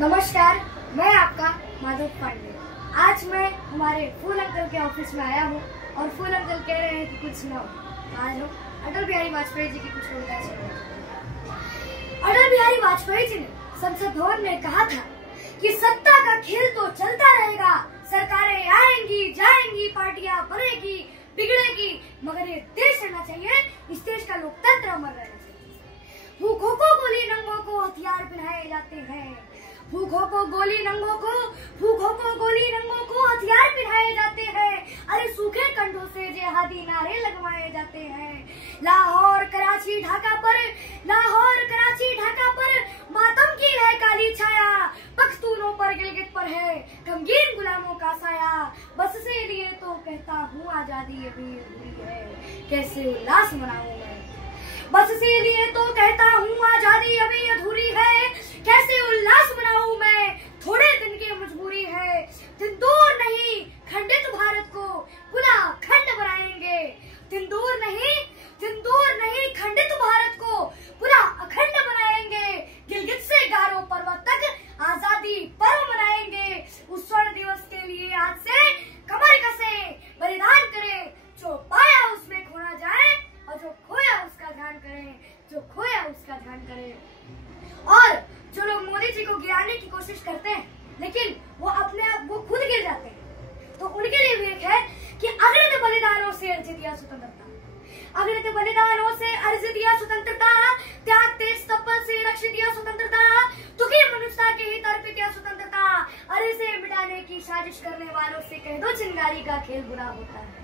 नमस्कार, मैं आपका माधव पांडे। आज मैं हमारे फूल अंकल के ऑफिस में आया हूँ और फूल अंकल कह रहे हैं कि कुछ सुनाओ। आज हम अटल बिहारी वाजपेयी जी की कुछ कविताएं सुनाएंगे। अटल बिहारी वाजपेयी जी ने संसद भवन में कहा था कि सत्ता का खेल तो चलता रहेगा, सरकारें आएंगी जाएंगी, पार्टियां बनेगी बिगड़ेगी, मगर ये देश रहना चाहिए, इस देश का लोकतंत्र अमर रहना चाहिए। भूखों को गोली, नंगों को हथियार पहनाए जाते हैं। भूखों को गोली, नंगों को हथियार पहनाए जाते हैं। अरे सूखे कंडों से जिहादी नारे लगवाए जाते हैं। लाहौर कराची ढाका पर मातम की है काली छाया, पख्तूनों पर गिलगित पर है गमगीन गुलामों का साया। बस से लिए तो कहता हूँ आजादी अभी अधूरी है, कैसे उल्लास मनाऊं मैं। बस से लिए तो कहता हूँ आजादी अभी अधूरी है, कैसे उल्लास मनाऊं मैं। थोड़े दिन की मजबूरी है, दिन दूर नहीं खंडित भारत को पुनः अखंड बनाएंगे। दिन दूर नहीं खंडित भारत को पुनः अखंड बनाएंगे। गिलगित से गारो पर्वत तक आजादी पर्व मनाएंगे। उस स्वर्ण दिवस के लिए आज से कमर कसे बलिदान करें, जो पाया उसमें खो ना जाए और जो खोया उसका ध्यान करें। और जो लोग मोदी जी को गिराने की कोशिश करते हैं लेकिन वो अपने आप वो खुद गिर जाते हैं, तो उनके लिए भी एक है कि अगणित बलिदानों से अर्जित यह स्वतंत्रता, अगणित बलिदानों से अर्जित यह स्वतंत्रता, त्याग तेज तपल से रक्षित यह स्वतंत्रता, दुखी मनुष्यता के हित अर्पित यह स्वतंत्रता। अरे इसे मिटाने की साजिश करने वालों से कह दो चिंगारी का खेल बुरा होता है।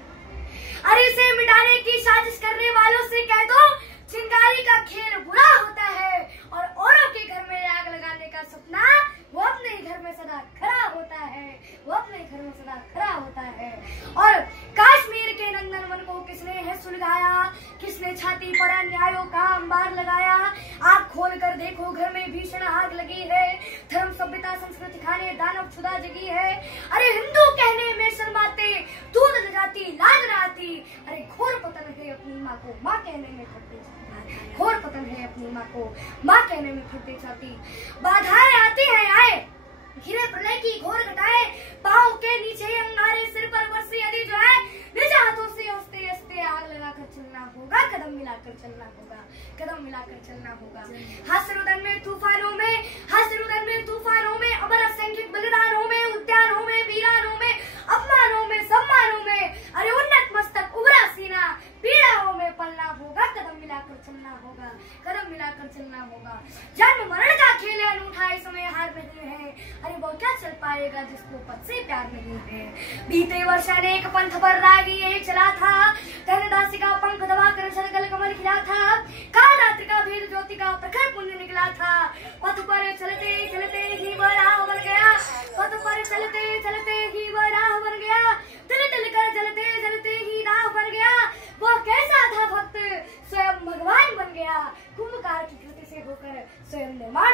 अरे इसे मिटाने की साजिश करने वालों से कह दो चिंगारी का खेल बुरा होता है। और औरों के घर में आग लगाने का सपना वो अपने घर में सदा खड़ा होता है, और कश्मीर के नंदनवन को किसने है सुलगाया, किसने छाती पर अन्यायों का अंबार लगाया। आग खोल कर देखो घर में भीषण आग लगी है, धर्म सभ्यता संस्कृति खाने दानव क्षुधा जगी है। अरे हिंदू कहने में शर्माते, दूध न जाती लाज न आती। अरे घोर पतन है अपनी माँ को माँ कहने में फटते जाती, घोर पतन है अपनी माँ को माँ कहने में फटते जाती। बाधाएं आती है आए, घिरे प्रलय की घोर घटाए, पाँव के नीचे अंगारे सिर पर बरसी यदि जो है, निज हाथों से हंसते हंसते आग लगाकर चलना होगा, कदम मिलाकर चलना होगा। हास्यरुदन में तूफानों में अमर असंख्यक बलिदानों में, उद्यानों में वीरानों में, अपमानों में सम्मानों में, अरे उन्नत मस्तक उभरा सीना, पीड़ाओं में पलना होगा, कदम मिलाकर चलना होगा। जन्म मरण का खेल है अनूठा, इसमें हार नहीं है। अरे वो क्या चल पाएगा जिसको पद से प्यार नहीं है। बीते वर्ष अनेक पंथ पर रागी यही चला था, धनदासी का पंख दबाकर सरगल कमल खिला था, काल रात्रि का भेद ज्योति का प्रखर पुण्य निकला था। पथ पर चलते चलते ही वह राह बन गया, पथ पर चलते चलते ही वह राह बन गया, तिल तिल कर जलते जलते ही राह बन गया। वह कैसा था भक्त, स्वयं भगवान बन गया, कुंभकार की कृति से होकर स्वयं निर्माण।